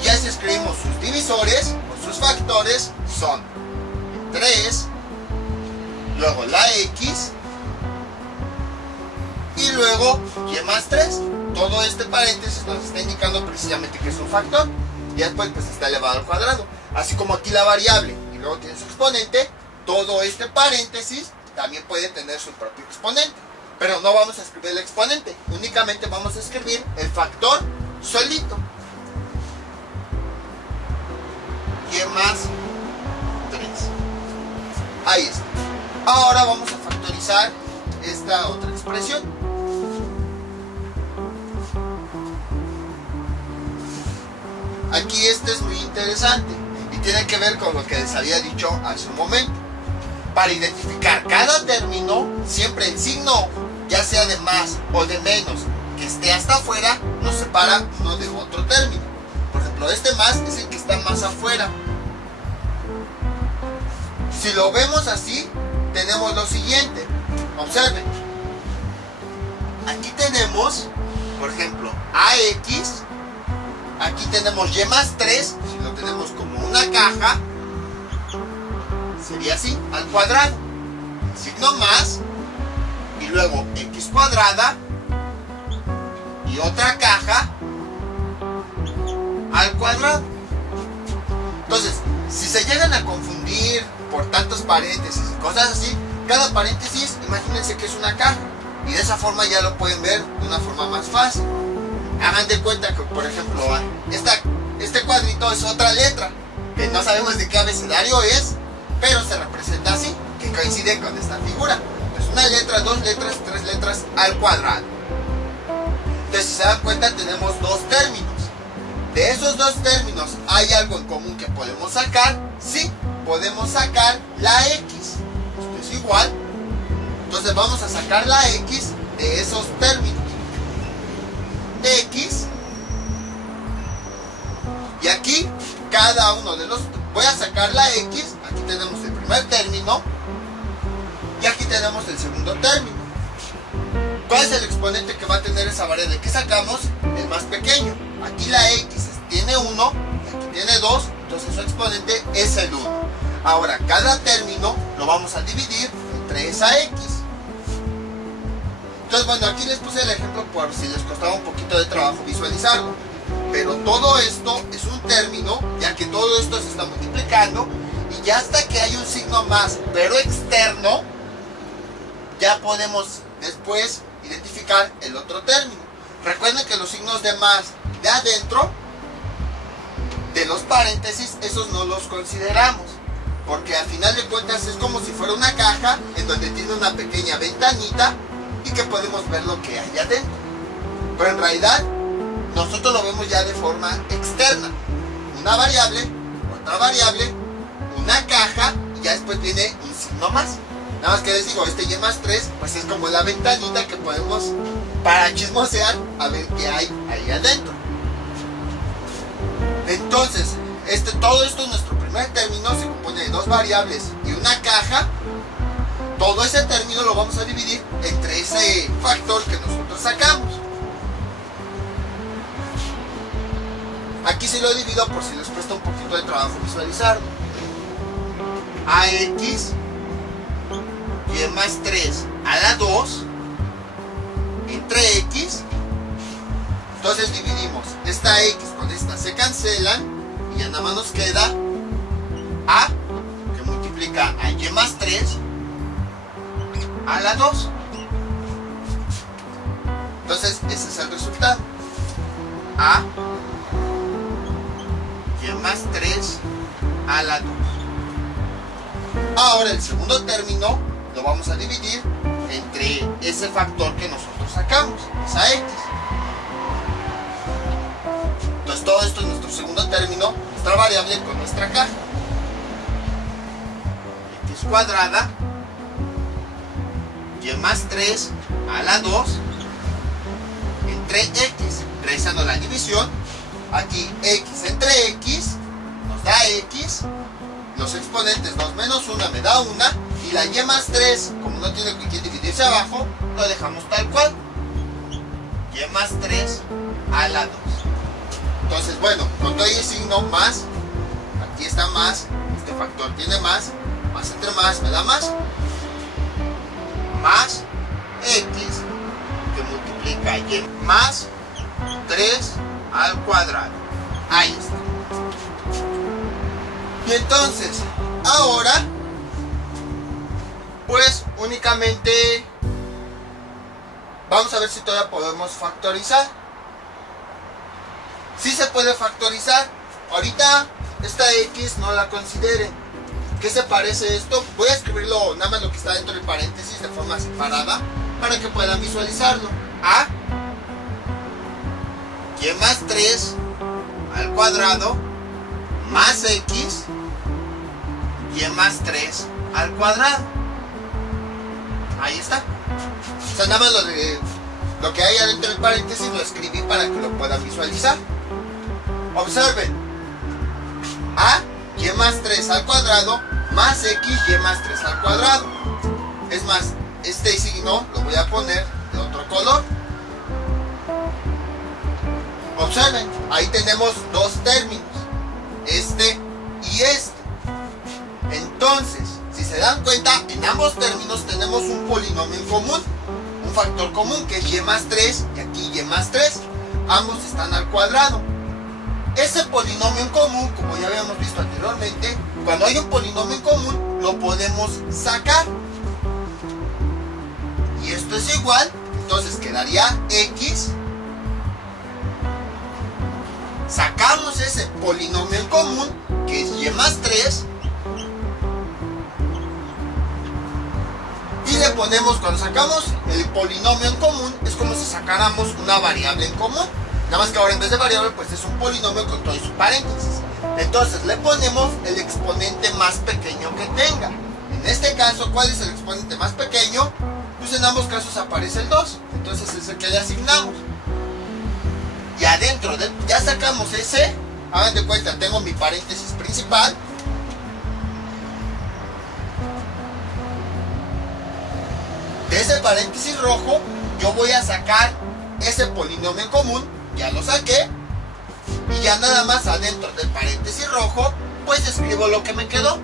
y ya si escribimos sus divisores o sus factores, son 3, luego la x y luego y más 3. Todo este paréntesis nos está indicando precisamente que es un factor, y después pues está elevado al cuadrado. Así como aquí la variable y luego tiene su exponente, todo este paréntesis también puede tener su propio exponente, pero no vamos a escribir el exponente, únicamente vamos a escribir el factor solito. Y más 3. Ahí está. Ahora vamos a factorizar esta otra expresión. Aquí este es muy interesante y tiene que ver con lo que les había dicho hace un momento. Para identificar cada término, siempre el signo, ya sea de más o de menos, que esté hasta afuera, nos separa uno de otro término. Por ejemplo, este más es el que está más afuera. Si lo vemos así, tenemos lo siguiente. Observen. Aquí tenemos, por ejemplo, AX. Aquí tenemos y más 3. Si lo tenemos como una caja, sería así, al cuadrado. Signo más, y luego x cuadrada, y otra caja, al cuadrado. Entonces, si se llegan a confundir por tantos paréntesis y cosas así, cada paréntesis, imagínense que es una caja, y de esa forma ya lo pueden ver de una forma más fácil. Hagan de cuenta que, por ejemplo, este cuadrito es otra letra, que no sabemos de qué abecedario es, pero se representa así, que coincide con esta figura. Es una letra, dos letras, tres letras al cuadrado. Entonces, si se dan cuenta, tenemos dos términos. De esos dos términos, ¿hay algo en común que podemos sacar? Sí, podemos sacar la x. Esto es igual. Entonces vamos a sacar la x de esos términos. X Y aquí, cada uno de los... Voy a sacar la X, aquí tenemos el primer término, y aquí tenemos el segundo término. ¿Cuál es el exponente que va a tener esa variable que sacamos? El más pequeño. Aquí la X tiene 1, aquí tiene 2, entonces su exponente es el 1. Ahora, cada término lo vamos a dividir entre esa X. Entonces, bueno, aquí les puse el ejemplo por si les costaba un poquito de trabajo visualizarlo. Pero todo esto es un término, ya que todo esto se está multiplicando, y ya hasta que hay un signo más, pero externo, ya podemos después identificar el otro término. Recuerden que los signos de más de adentro de los paréntesis, esos no los consideramos, porque al final de cuentas es como si fuera una caja en donde tiene una pequeña ventanita y que podemos ver lo que hay adentro. Pero en realidad nosotros lo vemos ya de forma externa. Una variable, otra variable, una caja, y ya después viene un signo más. Nada más que les digo, este y más 3, pues es como la ventanita que podemos, para chismosear, a ver qué hay ahí adentro. Entonces, todo esto, nuestro primer término, se compone de dos variables y una caja. Todo ese término lo vamos a dividir entre ese factor que nosotros sacamos. Aquí sí lo divido por si les cuesta un poquito de trabajo visualizarlo. AX y más 3 a la 2 entre X. Entonces dividimos esta X con esta, se cancelan y ya nada más nos queda A, que multiplica a Y más 3 a la 2. Entonces ese es el resultado. A Y más 3 a la 2. Ahora el segundo término lo vamos a dividir entre ese factor que nosotros sacamos, esa X. Entonces todo esto es nuestro segundo término, nuestra variable con nuestra caja. X cuadrada Y más 3 a la 2 entre X. Realizando la división, aquí X entre X nos da X. Los exponentes 2 menos 1 me da 1. Y la Y más 3, como no tiene con quién dividirse abajo, lo dejamos tal cual. Y más 3 a la 2. Entonces, bueno, con todo el signo más, aquí está más, este factor tiene más entre más me da más X, que multiplica Y más 3 al cuadrado. Ahí está. Y entonces, ahora, pues únicamente vamos a ver si todavía podemos factorizar. Sí se puede factorizar. Ahorita esta X no la consideren. ¿Qué se parece esto? Voy a escribirlo nada más lo que está dentro del paréntesis de forma separada para que puedan visualizarlo. A Y más 3 al cuadrado más X Y más 3 al cuadrado. Ahí está. O sea, nada más lo que hay adentro del paréntesis lo escribí para que lo puedan visualizar. Observen. A Y más 3 al cuadrado más X Y más 3 al cuadrado. Es más, este signo lo voy a poner de otro color. Observen, ahí tenemos dos términos, este y este. Entonces, si se dan cuenta, en ambos términos tenemos un polinomio en común, un factor común que es Y más 3 y aquí Y más 3. Ambos están al cuadrado. Ese polinomio en común, como ya habíamos visto anteriormente, cuando hay un polinomio en común, lo podemos sacar. Y esto es igual, entonces quedaría X. Sacamos ese polinomio en común, que es Y más 3. Y le ponemos, cuando sacamos el polinomio en común, es como si sacáramos una variable en común. Nada más que ahora en vez de variable, pues es un polinomio con todo y su paréntesis. Entonces le ponemos el exponente más pequeño que tenga. En este caso, ¿cuál es el exponente más pequeño? Pues en ambos casos aparece el 2. Entonces es el que le asignamos. Y adentro, ya sacamos ese, Hagan de cuenta, tengo mi paréntesis principal. De ese paréntesis rojo, yo voy a sacar ese polinomio en común. Ya lo saqué. Y ya nada más adentro del paréntesis rojo, pues escribo lo que me quedó.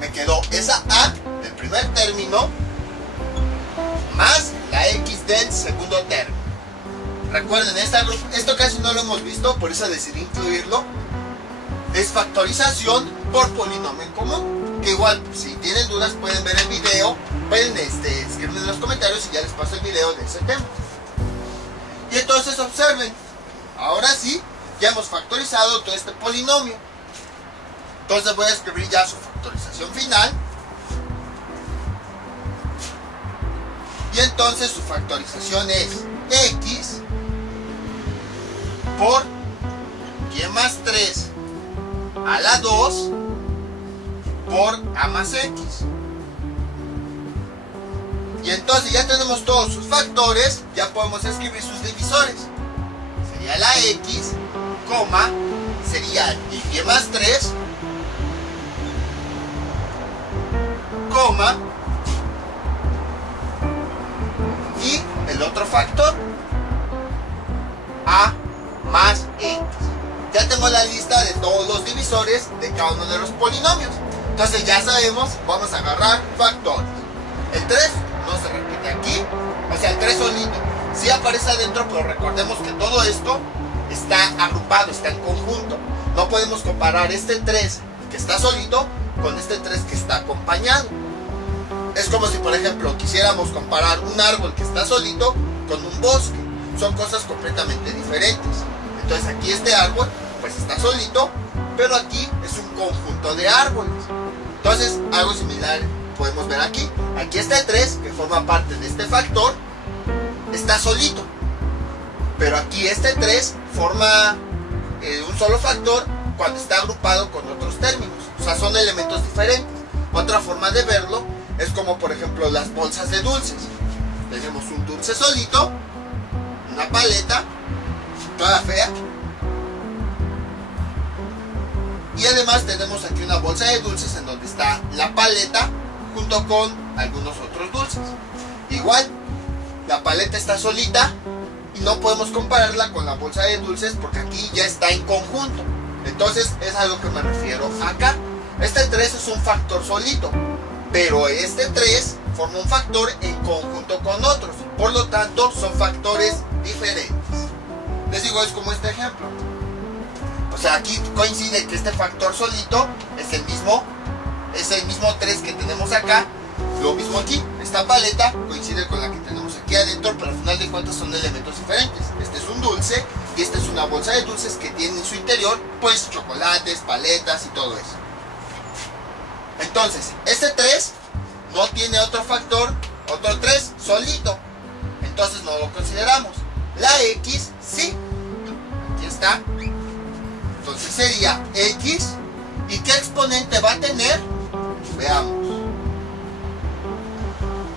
Me quedó esa A del primer término más la X del segundo término. Recuerden, esto casi no lo hemos visto, por eso decidí incluirlo. Es factorización por polinomio en común. Que igual, si tienen dudas, pueden ver el video. Pueden escribirme en los comentarios y ya les paso el video de ese tema. Y entonces observen. Ahora sí, ya hemos factorizado todo este polinomio. Entonces voy a escribir ya su factorización final. Y entonces su factorización es X por y más 3 a la 2 por a más X. Y entonces ya tenemos todos sus factores, ya podemos escribir sus divisores. Sería la X, coma, sería y más 3, coma, y el otro factor, a más X. Ya tengo la lista de todos los divisores de cada uno de los polinomios. Entonces ya sabemos, vamos a agarrar factores. El 3 no se repite aquí, o sea, el 3 solito sí aparece adentro, pero recordemos que todo esto está agrupado, está en conjunto. No podemos comparar este 3 que está solito con este 3 que está acompañado. Es como si, por ejemplo, quisiéramos comparar un árbol que está solito con un bosque. Son cosas completamente diferentes. Entonces aquí este árbol pues está solito, pero aquí es un conjunto de árboles. Entonces algo similar podemos ver aquí. Aquí este 3, que forma parte de este factor, está solito. Pero aquí este 3 forma un solo factor cuando está agrupado con otros términos. O sea, son elementos diferentes. Otra forma de verlo es como, por ejemplo, las bolsas de dulces. Tenemos un dulce solito, una paleta, toda fea. Y además tenemos aquí una bolsa de dulces en donde está la paleta junto con algunos otros dulces. Igual, la paleta está solita y no podemos compararla con la bolsa de dulces porque aquí ya está en conjunto. Entonces es a lo que me refiero acá. Este 3 es un factor solito, pero este 3 forma un factor en conjunto con otros. Por lo tanto, son factores diferentes. Les digo, es como este ejemplo. O sea, aquí coincide que este factor solito es el mismo 3 que tenemos acá. Lo mismo aquí, esta paleta coincide con la que tenemos aquí adentro, pero al final de cuentas son elementos diferentes. Este es un dulce y esta es una bolsa de dulces que tiene en su interior pues chocolates, paletas y todo eso. Entonces, este 3 no tiene otro factor, otro 3 solito. Entonces no lo consideramos. La X sí. Aquí está. Entonces sería X. ¿Y qué exponente va a tener? Veamos.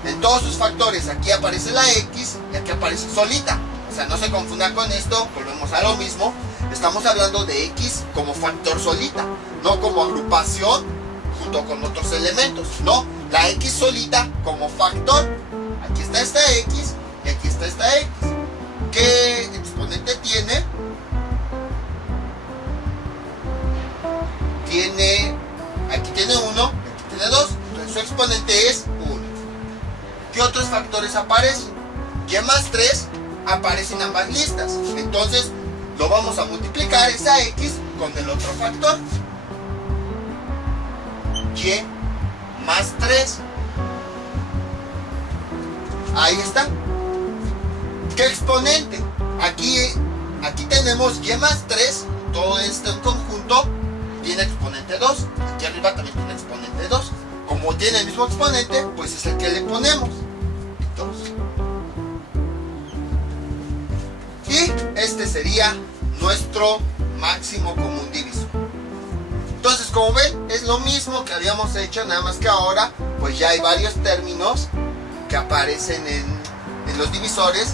En todos sus factores aquí aparece la X y aquí aparece solita. O sea, no se confunda con esto, volvemos a lo mismo. Estamos hablando de X como factor solita, no como agrupación junto con otros elementos. No, la X solita como factor. Aquí está esta X y aquí está esta X. ¿Qué exponente tiene? Aquí tiene 1, aquí tiene 2. Entonces su exponente es 1. ¿Qué otros factores aparecen? Y más 3 aparece en ambas listas. Entonces lo vamos a multiplicar esa X con el otro factor. Y más 3. Ahí está. ¿Qué exponente? Aquí tenemos y más 3. Todo esto en conjunto tiene exponente 2. Aquí arriba también tiene exponente 2. Como tiene el mismo exponente, pues es el que le ponemos 2. Y este sería nuestro máximo común divisor. Entonces, como ven, es lo mismo que habíamos hecho, nada más que ahora pues ya hay varios términos que aparecen en los divisores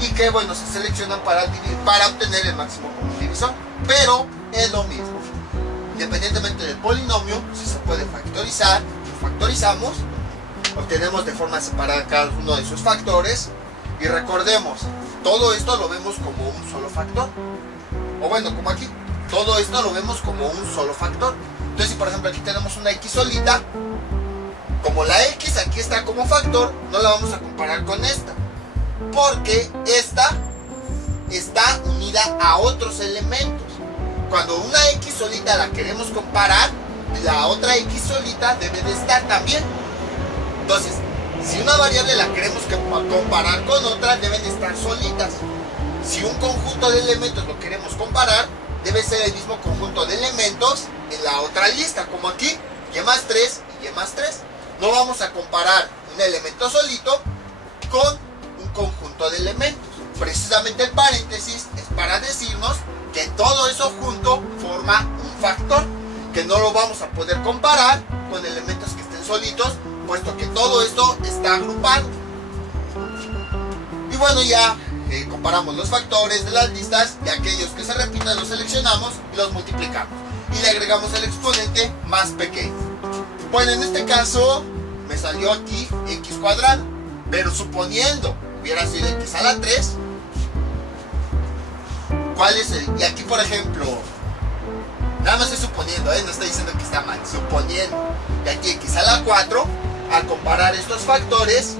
y que, bueno, se seleccionan para obtener el máximo común divisor. pero es lo mismo. Independientemente del polinomio, si se puede factorizar, lo factorizamos, obtenemos de forma separada cada uno de sus factores y recordemos, todo esto lo vemos como un solo factor, o bueno, como aquí, todo esto lo vemos como un solo factor. Entonces, si por ejemplo aquí tenemos una x solita, como la x aquí está como factor, no la vamos a comparar con esta, porque esta está unida a otros elementos. Cuando una x solita la queremos comparar, la otra x solita debe de estar también. Entonces, si una variable la queremos comparar con otra, deben de estar solitas. Si un conjunto de elementos lo queremos comparar, debe ser el mismo conjunto de elementos en la otra lista, como aquí, y más 3 y y más 3. No vamos a comparar un elemento solito con un conjunto de elementos. Precisamente el paréntesis es para decirnos que todo eso junto forma un factor, que no lo vamos a poder comparar con elementos que estén solitos, puesto que todo esto está agrupado. Y bueno, ya comparamos los factores de las listas y aquellos que se repitan los seleccionamos y los multiplicamos. Y le agregamos el exponente más pequeño. Bueno, en este caso me salió aquí x cuadrado, pero suponiendo hubiera sido x a la 3, ¿cuál es el? Y aquí por ejemplo, nada más estoy suponiendo, no estoy diciendo que está mal, suponiendo, y aquí x a la 4, al comparar estos factores,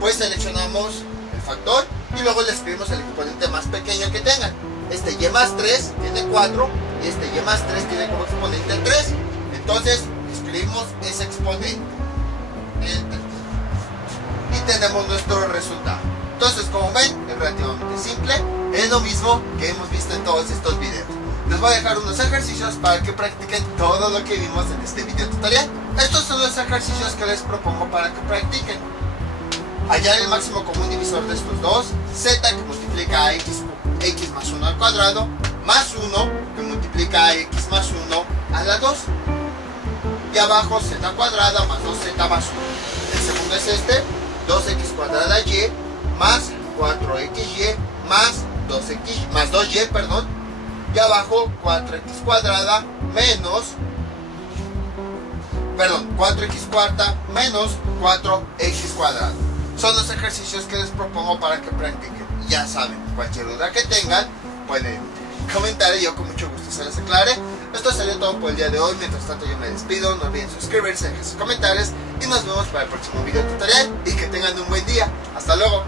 pues seleccionamos el factor y luego le escribimos el exponente más pequeño que tengan. Este y más 3 tiene 4 y este y más 3 tiene como exponente 3. Entonces escribimos ese exponente, y tenemos nuestro resultado. Entonces, como ven, es relativamente simple, es lo mismo que hemos visto en todos estos videos. Les voy a dejar unos ejercicios para que practiquen todo lo que vimos en este video tutorial. Estos son los ejercicios que les propongo para que practiquen. Hallar el máximo común divisor de estos dos, z que multiplica a x más 1 al cuadrado, más 1 que multiplica a x más 1 a la 2. Y abajo z cuadrada más 2z más 1. El segundo es este, 2x cuadrada y más 4xy más 2y, perdón. Y abajo 4x cuadrada menos, 4x cuarta menos 4x cuadrado. Son los ejercicios que les propongo para que practiquen. Ya saben, cualquier duda que tengan pueden comentar y yo con mucho gusto se las aclare. Esto sería todo por el día de hoy. Mientras tanto yo me despido, no olviden suscribirse, dejar sus comentarios y nos vemos para el próximo video tutorial y que tengan un buen día. Hasta luego.